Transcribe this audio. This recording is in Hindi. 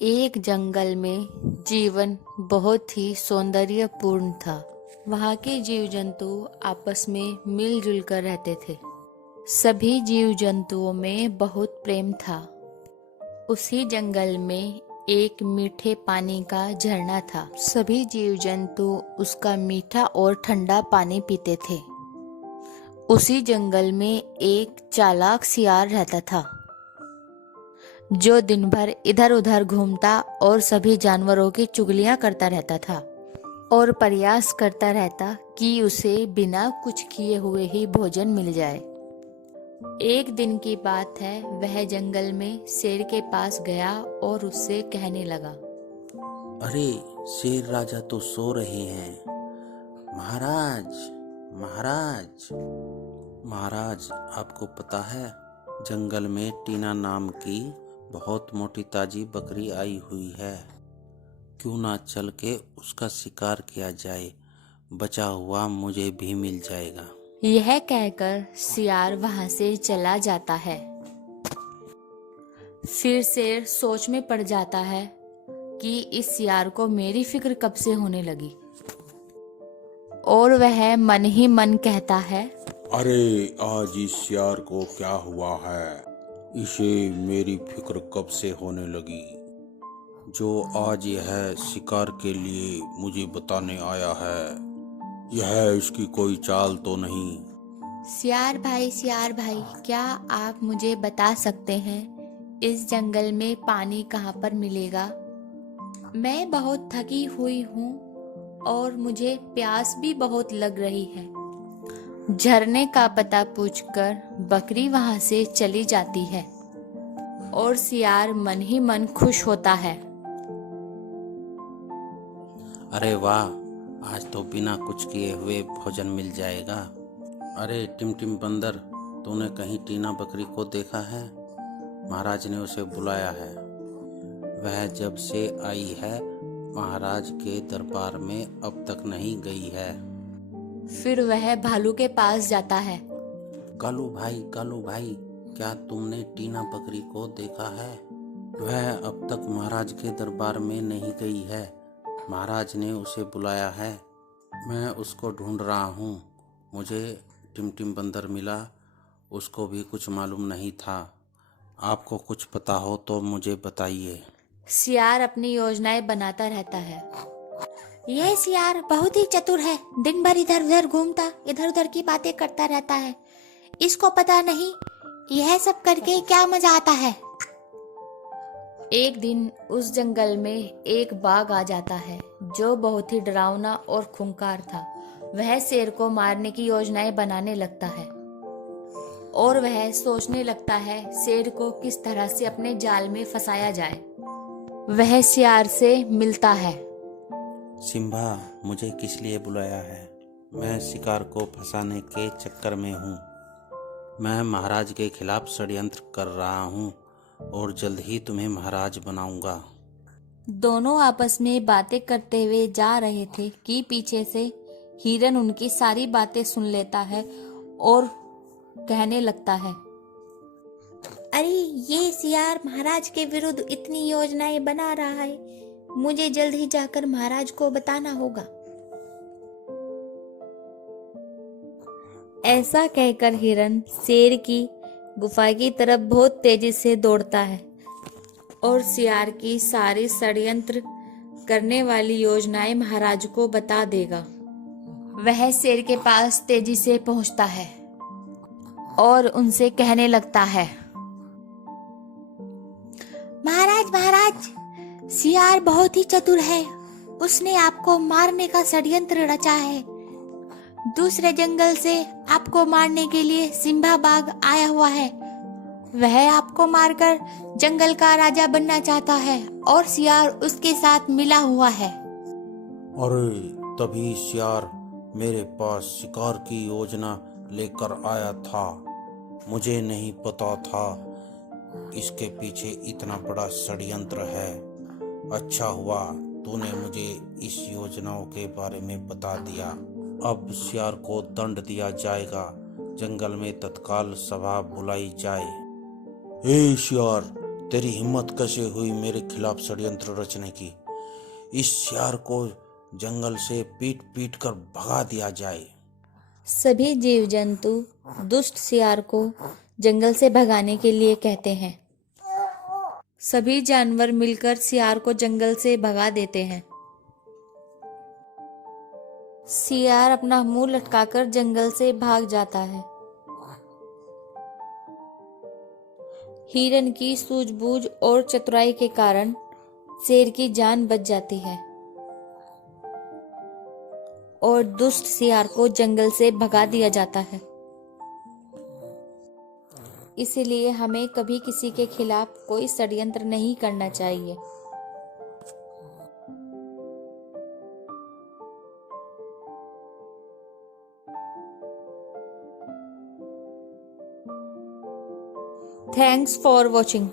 एक जंगल में जीवन बहुत ही सौंदर्यपूर्ण था। वहाँ के जीव जंतु आपस में मिलजुल कर रहते थे। सभी जीव जंतुओं में बहुत प्रेम था। उसी जंगल में एक मीठे पानी का झरना था। सभी जीव जंतु उसका मीठा और ठंडा पानी पीते थे। उसी जंगल में एक चालाक सियार रहता था, जो दिन भर इधर उधर घूमता और सभी जानवरों की चुगलियां करता रहता था और प्रयास करता रहता कि उसे बिना कुछ किए हुए ही भोजन मिल जाए। एक दिन की बात है, वह जंगल में शेर के पास गया और उससे कहने लगा, अरे शेर राजा तो सो रहे हैं। महाराज महाराज महाराज, आपको पता है जंगल में टीना नाम की बहुत मोटी ताजी बकरी आई हुई है। क्यों ना चल के उसका शिकार किया जाए, बचा हुआ मुझे भी मिल जाएगा। यह कहकर सियार वहां से चला जाता है। फिर शेर सोच में पड़ जाता है कि इस सियार को मेरी फिक्र कब से होने लगी, और वह मन ही मन कहता है, अरे आज इस सियार को क्या हुआ है, इसे मेरी फिक्र कब से होने लगी। जो आज यह शिकार के लिए मुझे बताने आया है, यह इसकी कोई चाल तो नहीं। सियार भाई, क्या आप मुझे बता सकते हैं इस जंगल में पानी कहाँ पर मिलेगा? मैं बहुत थकी हुई हूँ और मुझे प्यास भी बहुत लग रही है। झरने का पता पूछकर बकरी वहां से चली जाती है और सियार मन ही मन खुश होता है। अरे वाह, आज तो बिना कुछ किए हुए भोजन मिल जाएगा। अरे टिमटिम बंदर, तूने कहीं टीना बकरी को देखा है? महाराज ने उसे बुलाया है। वह जब से आई है महाराज के दरबार में अब तक नहीं गई है। फिर वह भालू के पास जाता है। कालू भाई, क्या तुमने टीना बकरी को देखा है? वह अब तक महाराज के दरबार में नहीं गई है। महाराज ने उसे बुलाया है। मैं उसको ढूंढ रहा हूँ। मुझे टिमटिम बंदर मिला, उसको भी कुछ मालूम नहीं था। आपको कुछ पता हो तो मुझे बताइए। सियार अपनी योजनाएं बनाता रहता है। यह सियार बहुत ही चतुर है, दिन भर इधर उधर घूमता, इधर उधर की बातें करता रहता है। इसको पता नहीं यह सब करके क्या मजा आता है। एक दिन उस जंगल में एक बाघ आ जाता है, जो बहुत ही डरावना और खूंखार था। वह शेर को मारने की योजनाएं बनाने लगता है और वह सोचने लगता है शेर को किस तरह से अपने जाल में फंसाया जाए। वह सियार से मिलता है। सिम्बा, मुझे किस लिए बुलाया है? मैं शिकार को फंसाने के चक्कर में हूँ। मैं महाराज के खिलाफ षड्यंत्र कर रहा हूँ और जल्द ही तुम्हें महाराज बनाऊंगा। दोनों आपस में बातें करते हुए जा रहे थे कि पीछे से हिरन उनकी सारी बातें सुन लेता है और कहने लगता है, अरे ये सियार महाराज के विरुद्ध इतनी योजनाएं बना रहा है, मुझे जल्द ही जाकर महाराज को बताना होगा। ऐसा कहकर हिरन शेर की गुफा की तरफ बहुत तेजी से दौड़ता है और सियार की सारी षड्यंत्र करने वाली योजनाएं महाराज को बता देगा। वह शेर के पास तेजी से पहुंचता है और उनसे कहने लगता है, महाराज, सियार बहुत ही चतुर है। उसने आपको मारने का षड्यंत्र रचा है। दूसरे जंगल से आपको मारने के लिए सिम्बा बाघ आया हुआ है। वह आपको मारकर जंगल का राजा बनना चाहता है और सियार उसके साथ मिला हुआ है। अरे तभी सियार मेरे पास शिकार की योजना लेकर आया था। मुझे नहीं पता था इसके पीछे इतना बड़ा षड्यंत्र है। अच्छा हुआ तूने मुझे इस योजनाओं के बारे में बता दिया। अब सियार को दंड दिया जाएगा। जंगल में तत्काल सभा बुलाई जाए। हे सियार, तेरी हिम्मत कैसे हुई मेरे खिलाफ षड्यंत्र रचने की? इस सियार को जंगल से पीट पीट कर भगा दिया जाए। सभी जीव जंतु दुष्ट सियार को जंगल से भगाने के लिए कहते हैं। सभी जानवर मिलकर सियार को जंगल से भगा देते हैं। सियार अपना मुंह लटकाकर जंगल से भाग जाता है। हिरन की सूझबूझ और चतुराई के कारण शेर की जान बच जाती है और दुष्ट सियार को जंगल से भगा दिया जाता है। इसीलिए हमें कभी किसी के खिलाफ कोई षड्यंत्र नहीं करना चाहिए। Thanks for watching.